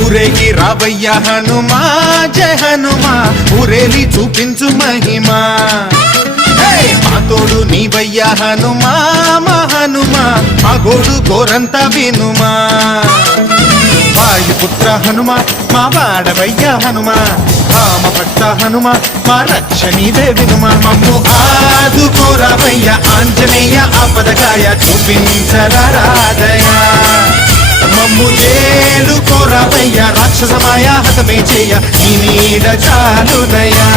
ఊరేగి రావయ్య హనుమా జయ హనుమా ఊరేలి చూపించు మహిమా మా తోడు నీవయ్య హనుమా మా హనుమా మా గోడు గోరంత వినుమా వాయుపుత్ర హనుమా మా వాడవయ్య హనుమా రామ భక్త హనుమా మా రక్షణీదే వినుమా మమ్ము ఆదుకోరావయ్య ఆంజనేయ ఆపదకాయ చూపించరాదయా మమ్ము ఏలు కోరావయ్య రాక్షసమాయ హతమే చేయ నీ నీడ చాలునయా